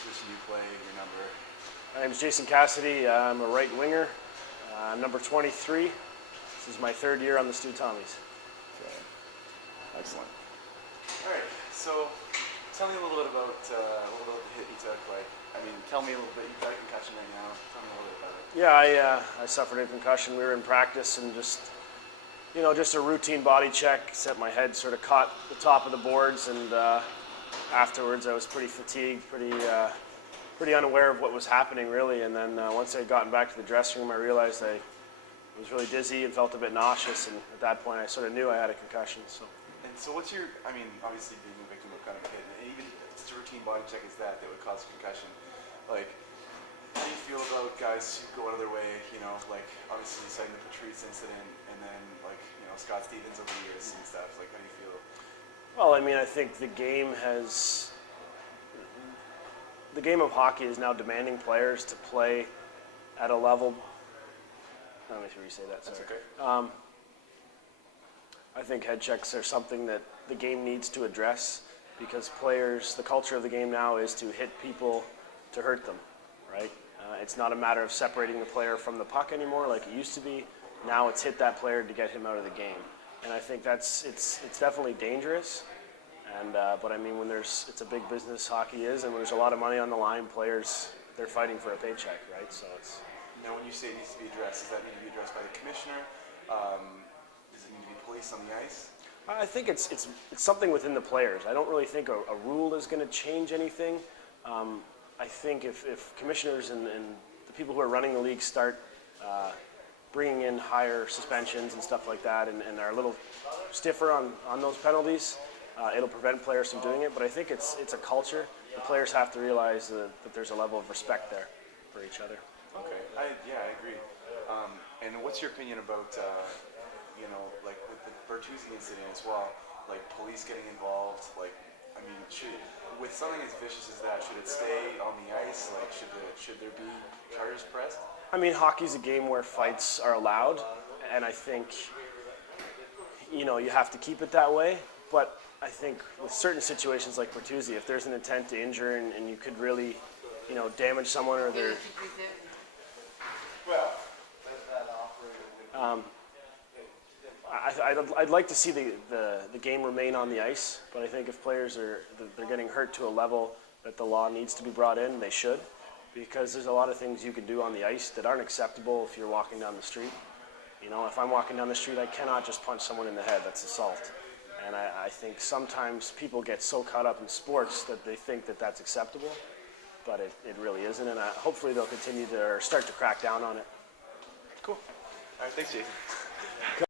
position you play, your number? My name is Jason Cassidy. I'm a right winger, number 23. This is my third year on the Stu Tommies. Excellent. All right, so tell me a little bit about the hit you took. Tell me a little bit. You've got a concussion right now. Tell me a little bit about it. Yeah, I suffered a concussion. We were in practice and just a routine body check. Set my head sort of caught the top of the boards, and afterwards I was pretty fatigued, pretty unaware of what was happening really. And then once I had gotten back to the dressing room, I realized I was really dizzy and felt a bit nauseous. And at that point, I sort of knew I had a concussion. So what's your, obviously being a victim of kind of a hit, and even just a routine body check is that would cause a concussion. How do you feel about guys who go out of their way, obviously citing the Patrice incident, and then Scott Stevens over the years and stuff, how do you feel? Well, I think the game of hockey is now demanding players to play at a level. Let me re-say that. Sorry. That's okay. I think head checks are something that the game needs to address because the culture of the game now is to hit people to hurt them, right? It's not a matter of separating the player from the puck anymore like it used to be. Now it's hit that player to get him out of the game. And I think it's definitely dangerous. And but when it's a big business hockey is, and when there's a lot of money on the line, players, they're fighting for a paycheck, right? So it's. Now, when you say it needs to be addressed, does that need to be addressed by the commissioner? Does it need to be police on the ice? I think it's something within the players. I don't really think a rule is going to change anything. I think if commissioners and the people who are running the league start bringing in higher suspensions and stuff like that, and are a little stiffer on those penalties, it'll prevent players from doing it. But I think it's a culture. The players have to realize that there's a level of respect there for each other. Okay, I agree. And what's your opinion about, with the Bertuzzi incident as well, police getting involved? With something as vicious as that, should it stay on the ice? Should there be charges pressed? Hockey's a game where fights are allowed, and I think, you have to keep it that way. But I think with certain situations like Bertuzzi, if there's an intent to injure and you could really, damage someone or they're. I'd like to see the game remain on the ice, but I think if players they're getting hurt to a level that the law needs to be brought in, they should, because there's a lot of things you can do on the ice that aren't acceptable if you're walking down the street. If I'm walking down the street, I cannot just punch someone in the head. That's assault. And I think sometimes people get so caught up in sports that they think that that's acceptable, but it really isn't. And hopefully they'll continue to start to crack down on it. Cool. All right, thanks, Jason.